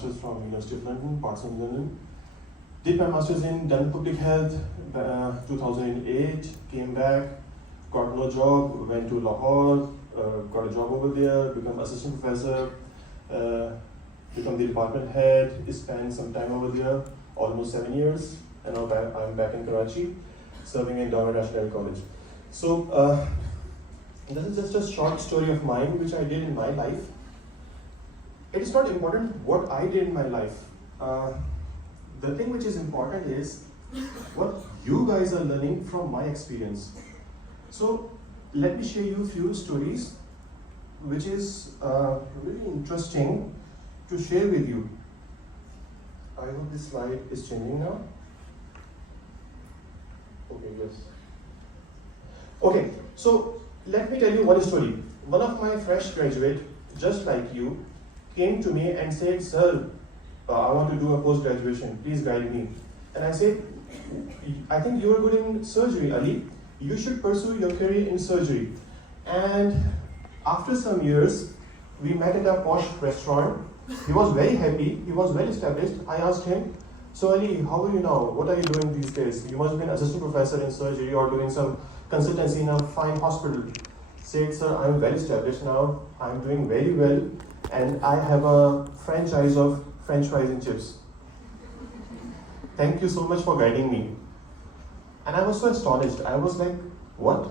master's from University of London, parts of London. Did my master's in dental public health, 2008, came back, got no job, went to Lahore, got a job over there, become assistant professor, become the department head, spent some time over there, almost 7 years, and now I'm back in Karachi, serving in Dover National College. So, this is just a short story of mine, which I did in my life. It is not important what I did in my life. The thing which is important is what you guys are learning from my experience. So let me share you a few stories which is really interesting to share with you. I hope this slide is changing now. Okay, yes. Okay, so let me tell you one story. One of my fresh graduate, just like you, came to me and said, "Sir, I want to do a post-graduation, please guide me." And I said, "I think you are good in surgery, Ali. You should pursue your career in surgery." And after some years, we met at a posh restaurant. He was very happy, he was well established. I asked him, "So Ali, how are you now? What are you doing these days? You must have been assistant professor in surgery or doing some consultancy in a fine hospital." Said, "Sir, I'm well established now, I'm doing very well, and I have a franchise of French fries and chips. Thank you so much for guiding me." And I was so astonished. I was like, "What?"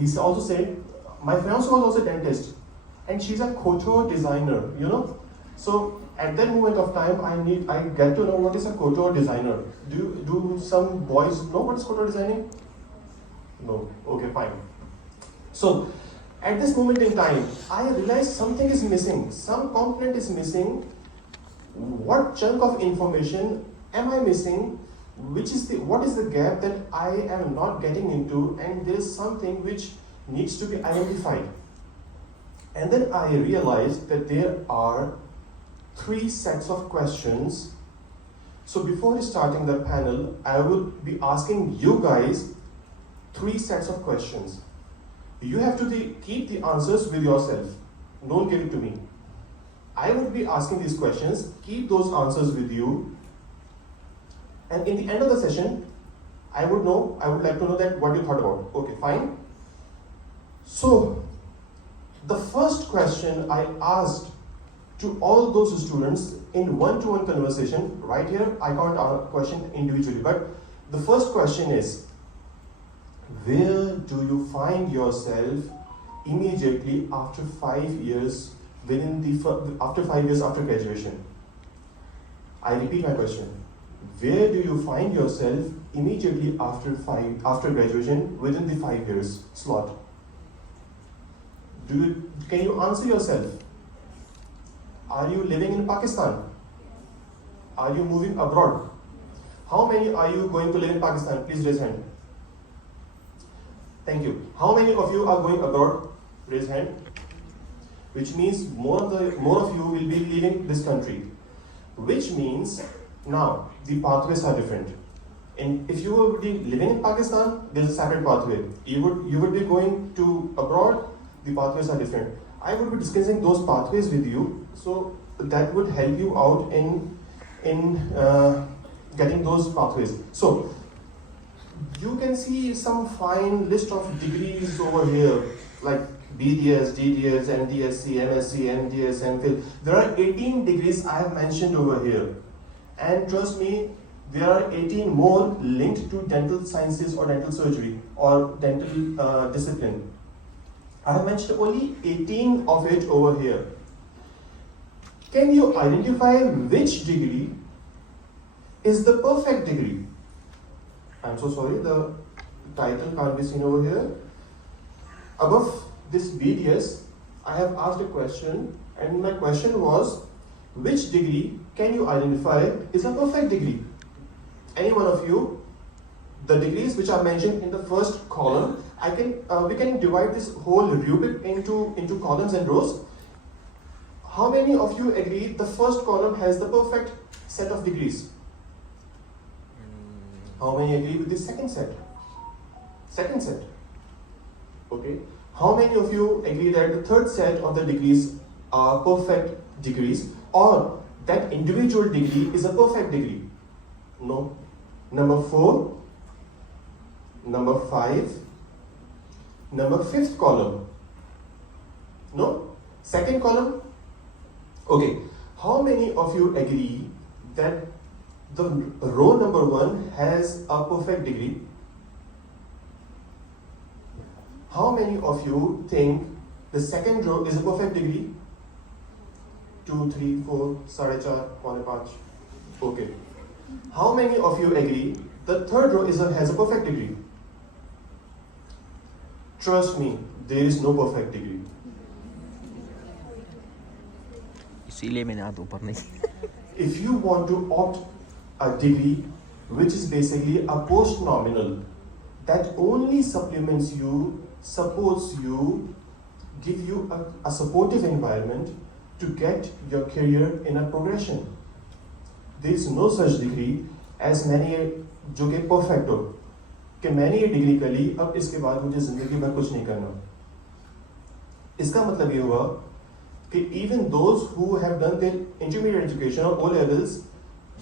He also said, "My fiance was also a dentist, and she's a couture designer, you know." So at that moment of time, I get to know what is a couture designer. Do some boys know what is couture designing? No. Okay, fine. So at this moment in time, I realized something is missing. Some component is missing. What chunk of information am I missing? What is the gap that I am not getting into? And there is something which needs to be identified. And then I realized that there are 3 sets of questions. So before starting the panel, I will be asking you guys 3 sets of questions. You have to keep the answers with yourself. Don't give it to me. I would be asking these questions, keep those answers with you. And in the end of the session, I would like to know that what you thought about. Okay, fine. So, the first question I asked to all those students in one-to-one conversation, right here, I can't question individually, but the first question is, where do you find yourself immediately after 5 years after 5 years after graduation? I repeat my question. Where do you find yourself immediately after graduation within the 5 years slot? Can you answer yourself? Are you living in Pakistan? Are you moving abroad? How many are you going to live in Pakistan? Please raise hand. Thank you. How many of you are going abroad? Raise hand. Which means more of you will be leaving this country. Which means now the pathways are different. And if you would be living in Pakistan, there is a separate pathway. You would be going to abroad, the pathways are different. I would be discussing those pathways with you, so that would help you out in getting those pathways. So you can see some fine list of degrees over here, like BDS, DDS, MDSC, MSc, MDS, MPhil. There are 18 degrees I have mentioned over here. And trust me, there are 18 more linked to dental sciences or dental surgery or dental discipline. I have mentioned only 18 of it over here. Can you identify which degree is the perfect degree? I'm so sorry, the title can't be seen over here. Above this BDS, I have asked a question, and my question was, which degree can you identify is a perfect degree? Any one of you, the degrees which are mentioned in the first column, we can divide this whole rubric into columns and rows. How many of you agree the first column has the perfect set of degrees? How many agree with the second set? Second set. Okay. How many of you agree that the third set of the degrees are perfect degrees? Or that individual degree is a perfect degree? No. Number 4, number 5, number 5th column. No? Second column? Okay. How many of you agree that the row number 1 has a perfect degree? How many of you think the second row is a perfect degree? 2, 3, 4, 4.5, 5. Okay. How many of you agree the third row has a perfect degree? Trust me, there is no perfect degree. If you want to opt a degree which is basically a post-nominal that only supplements you, supports you, give you a supportive environment to get your career in a progression. There is no such degree as मैंने जो कि perfect हो कि मैंने ये degree कर ली अब इसके बाद मुझे जिंदगी भर कुछ नहीं करना. इसका मतलब ये हुआ कि even those who have done their intermediate education or O levels,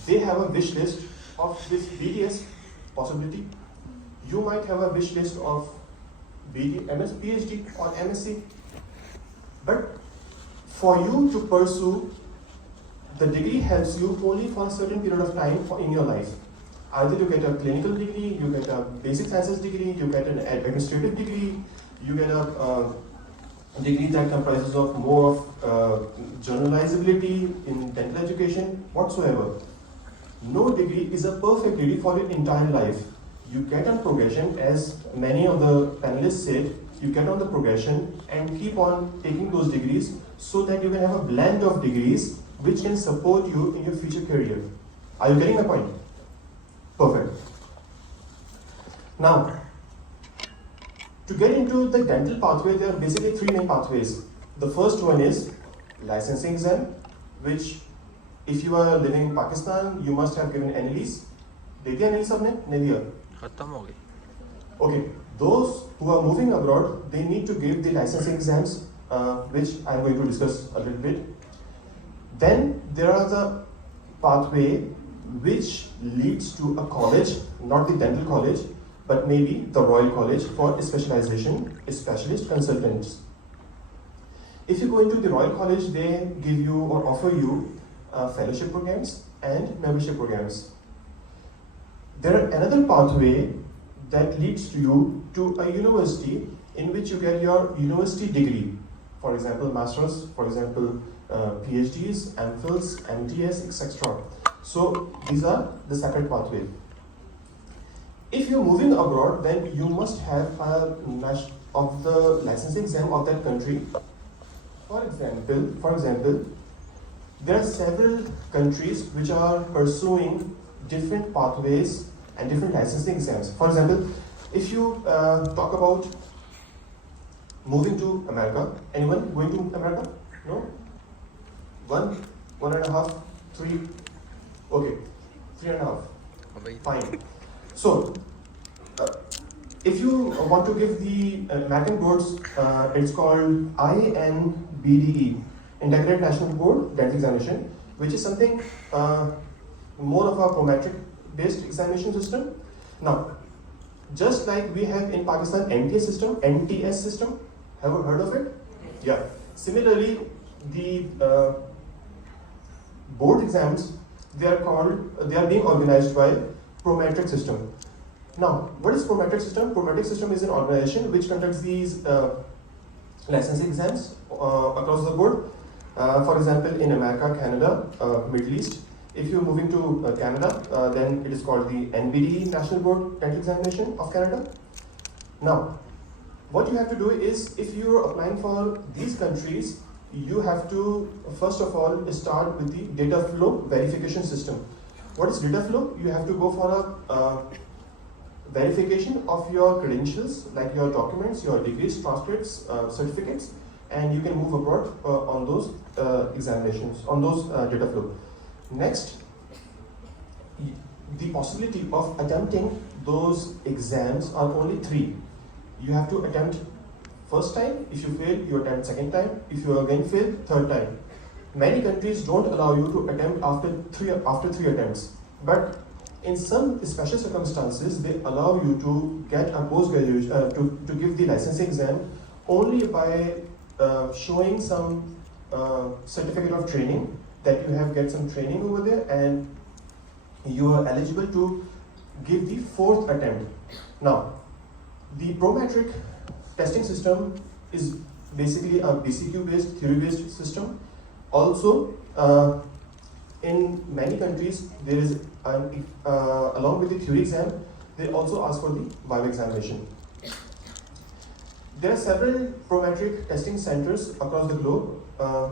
they have a wish list of this BDS possibility. You might have a wish list of BD, MS, PhD or MSc, but for you to pursue, the degree helps you only for a certain period of time in your life. Either you get a clinical degree, you get a basic sciences degree, you get an administrative degree, you get a degree that comprises of more of generalizability in dental education, whatsoever. No degree is a perfect degree for your entire life. You get on progression, as many of the panelists said, you get on the progression and keep on taking those degrees so that you can have a blend of degrees which can support you in your future career. Are you getting my point? Perfect. Now, to get into the dental pathway, there are basically 3 main pathways. The first one is licensing exam, which if you are living in Pakistan, you must have given NLEs. Did you NLE sabne? Nahi diya. Khatam ho gayi. Okay, those who are moving abroad, they need to give the licensing exams, which I am going to discuss a little bit. Then there are the pathway which leads to a college, not the dental college, but maybe the Royal College for specialization, specialist consultants. If you go into the Royal College, they give you or offer you fellowship programs and membership programs. There are another pathway that leads you to a university in which you get your university degree. For example, masters, for example, PhDs, MPhils, MDs, etc. So these are the separate pathway. If you're moving abroad, then you must have a match of the licensing exam of that country. For example, there are several countries which are pursuing different pathways and different licensing exams. For example, if you talk about moving to America, anyone going to America? No? 1, 1.5, 3. Okay, 3.5. Fine. So, if you want to give the American boards, it's called INBDE, Integrated National Board Dental Examination, which is something more of a prometric based examination system. Now, just like we have in Pakistan NTS system, have you heard of it? Yeah. Similarly, the board exams, they are being organized by prometric system. Now, what is prometric system? Prometric system is an organization which conducts these licensing exams across the board. For example, in America, Canada, Middle East. If you're moving to Canada, then it is called the NBDE, National Board Dental Examination of Canada. Now, what you have to do is, if you're applying for these countries, you have to first of all start with the data flow verification system. What is data flow? You have to go for a verification of your credentials, like your documents, your degrees, transcripts, certificates, and you can move abroad on those examinations, on those data flow. Next, the possibility of attempting those exams are only 3. You have to attempt first time. If you fail, you attempt second time. If you again fail, third time. Many countries don't allow you to attempt after three attempts, but in some special circumstances, they allow you to get a post-graduation, to give the licensing exam only by showing some certificate of training, that you have get some training over there and you are eligible to give the fourth attempt. Now, the prometric testing system is basically a BCQ-based, theory-based system. Also, in many countries, there is along with the theory exam, they also ask for the viva examination. There are several prometric testing centers across the globe.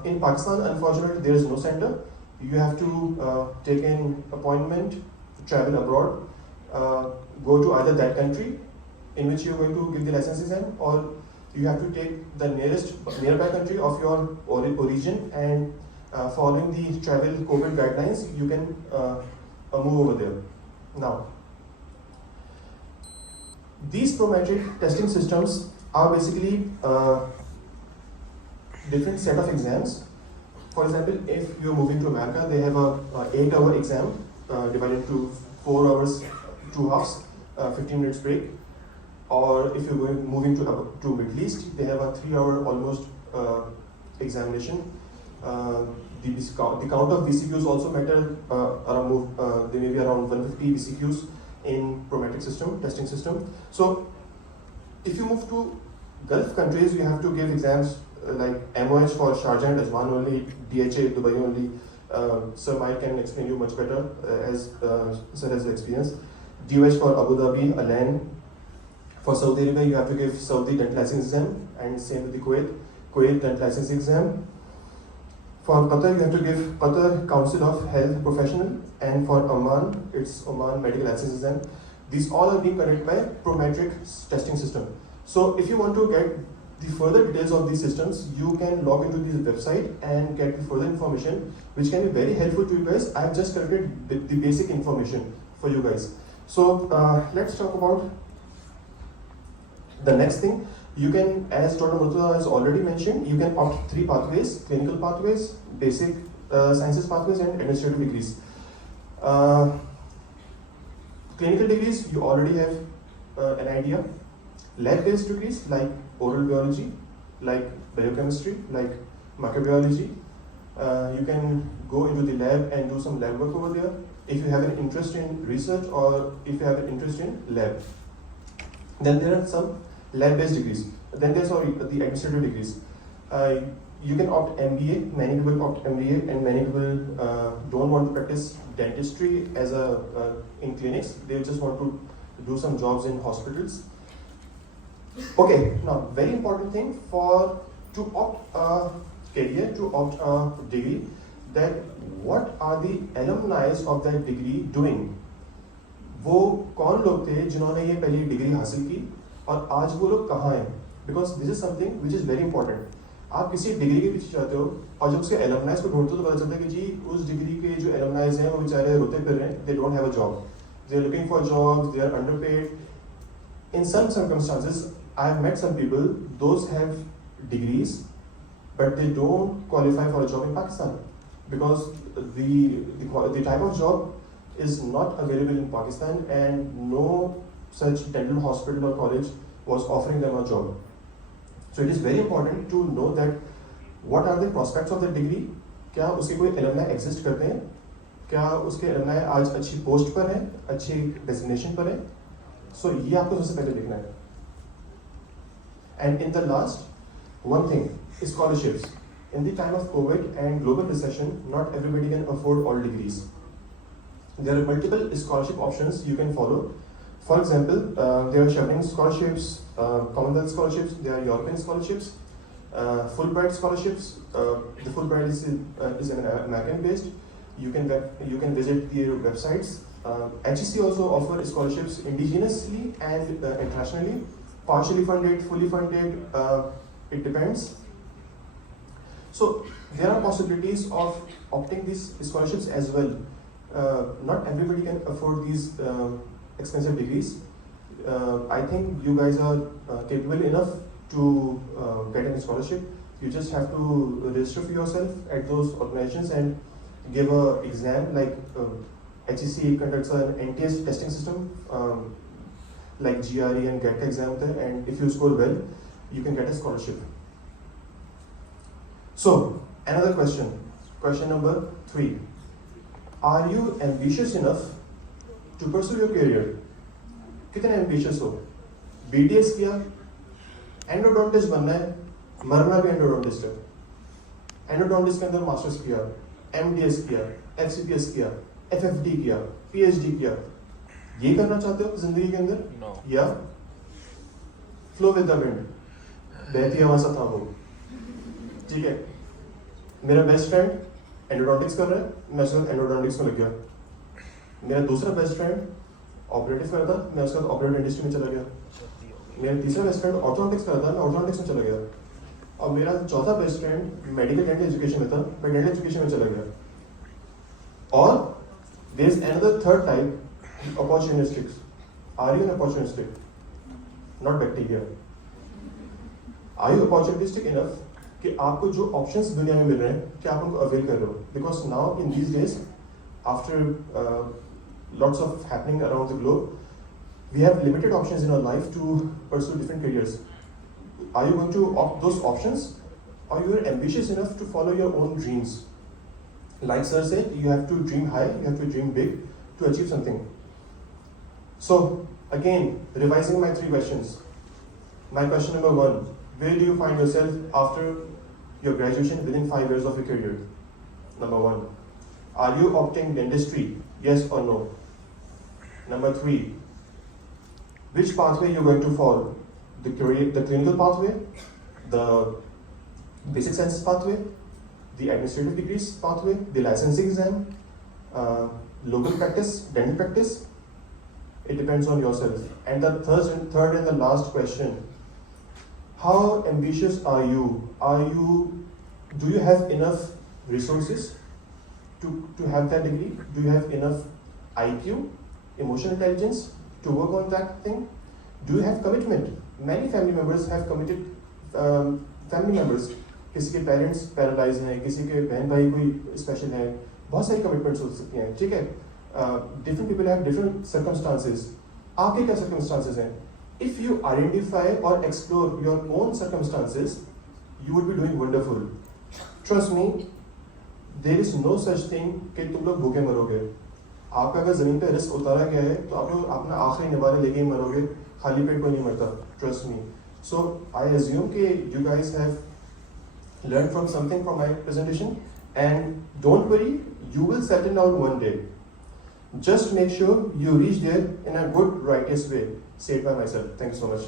In Pakistan, unfortunately, there is no center. You have to take an appointment to travel abroad, go to either that country in which you are going to give the license exam, or you have to take the nearby country of your origin, and following the travel COVID guidelines, you can move over there. Now, these prometric testing systems are basically different set of exams. For example, if you're moving to America, they have a 8-hour exam divided into 4 hours, 2 halves, 15 minutes break. Or if you're moving to Middle East, they have a 3-hour almost examination. The count of BCQs also matter. There may be around 150 BCQs in prometric system, testing system. So if you move to Gulf countries, you have to give exams like MOH for Sharjah and Ajman only, DHA Dubai only. Sir Mike can explain you much better as Sir has experience. DOH for Abu Dhabi, Alan. For Saudi Arabia, you have to give Saudi dental license exam, and same with the Kuwait dental license exam. For Qatar, you have to give Qatar Council of Health Professional, and for Oman, it's Oman Medical License exam. These all are being conducted by prometric testing system. So if you want to get the further details of these systems, you can log into this website and get the further information, which can be very helpful to you guys. I've just collected the basic information for you guys. So let's talk about the next thing. You can, as Dr. Murtaza has already mentioned, you can opt 3 pathways: clinical pathways, basic sciences pathways, and administrative degrees. Clinical degrees, you already have an idea. Lab-based degrees like oral biology, like biochemistry, like microbiology. You can go into the lab and do some lab work over there if you have an interest in research or if you have an interest in lab. Then there are some lab-based degrees. Then there's the administrative degrees. You can opt MBA. Many people opt MBA, and many people don't want to practice dentistry as in clinics. They just want to do some jobs in hospitals. Okay, now very important thing to opt a career, to opt a degree, that what are the alumni of that degree doing? वो कौन लोग थे जिन्होंने ये पहली degree हासिल की और आज वो लोग कहाँ हैं? Because this is something which is very important. आप किसी डिग्री के पीछे जाते हो और जब उसके एलमनाइज को ढूंढते हो तो पता चलता है कि जी उस डिग्री के जो एलमनाइज हैं वो बेचारे रोते फिर रहे हैं. They don't have a job. They are looking for jobs. They are underpaid. In some circumstances, I have met some people. Those have degrees, but they don't qualify for a job in Pakistan because the type of job is not available in Pakistan, and no such dental hospital or college was offering them a job. So it is very important to know that what are the prospects of the degree. क्या उसके कोई alumni exist करते हैं? क्या उसके alumni आज अच्छी post पर हैं, अच्छी designation पर हैं? So ये आपको सबसे पहले देखना है. And in the last, one thing, scholarships. In the time of COVID and global recession, not everybody can afford all degrees. There are multiple scholarship options you can follow. For example, there are Chevening scholarships, Commonwealth scholarships, there are European scholarships, Fulbright scholarships. The Fulbright is American based. You can visit their websites. HEC also offer scholarships indigenously and internationally, partially funded, fully funded. It depends. So there are possibilities of opting these scholarships as well. Not everybody can afford these expensive degrees. I think you guys are capable enough to get a scholarship. You just have to register for yourself at those organizations and give a exam. Like HEC conducts an NTS testing system, like GRE and GET exam there, and if you score well, you can get a scholarship. So, another question number 3. Are you ambitious enough to pursue your career? कितने ambitious हो? BDS किया, endodontist बनना है, मरना भी endodontist है. Endodontist के अंदर masters किया, MDS किया, FCPS किया, FFD किया, PhD किया. ये करना चाहते हो जिंदगी के अंदर? No. या flow with the wind, बहती हवा सा था वो. ठीक है. मेरा बेस्ट फ्रेंड एंडोडोंटिक्स कर रहा है, मैं उसके साथ एंडोडोंटिक्स में लग गया. मेरा दूसरा बेस्ट फ्रेंड ऑपरेटिव कर रहा था, मैं उसके साथ ऑपरेटिव डेंटिस्ट्री में चला गया. मेरा तीसरा बेस्ट फ्रेंड ऑर्थोडोंटिक्स कर रहा था, मैं ऑर्थोडोंटिक्स में चला गया. और मेरा चौथा best friend medical dental education में था, मैं डेंटल एजुकेशन में चला गया. और there is another third type, opportunistics. Are you an opportunistic? Not bacteria. Are you opportunistic enough कि आपको जो ऑप्शंस दुनिया में मिल रहे हैं कि आप उनको अवेल कर रहे हो? Because now in these days after lots of happening around the globe, we have limited options in our life to pursue different careers. Are you going to opt those options, or you are ambitious enough to follow your own dreams? Like sir said, you have to dream high, you have to dream big to achieve something. So again, revising my 3 questions. My question number 1, where do you find yourself after your graduation within 5 years of your career? Number 1. Are you opting dentistry? Yes or no? Number 3, which pathway you're going to follow? The clinical pathway, the basic sciences pathway, the administrative degrees pathway, the licensing exam, local practice, dental practice. It depends on yourself. And the third and the last question, how ambitious are you? Do you have enough resources to have that degree? Do you have enough IQ, emotional intelligence to work on that thing? Do you have commitment? Many family members have committed family members. किसी के parents paralyzed हैं, किसी के बहन भाई कोई special है, बहुत सारी commitments हो सकती हैं, ठीक है? Different people have different circumstances. आपके क्या circumstances हैं? If you identify or explore your own circumstances, you would be doing wonderful. Trust me, there is no such thing कि तुम लोग भूखे मरोगे. आपका अगर जमीन पे रिस्क उतारा गया है तो आप लोग अपना आखिरी निवाला लेके ही मरोगे, खाली पेट कोई नहीं मरता. Trust me. So I assume कि you guys have learn from something from my presentation, and don't worry, you will settle out one day. Just make sure you reach there in a good, righteous way. Say it by myself. Thank you so much.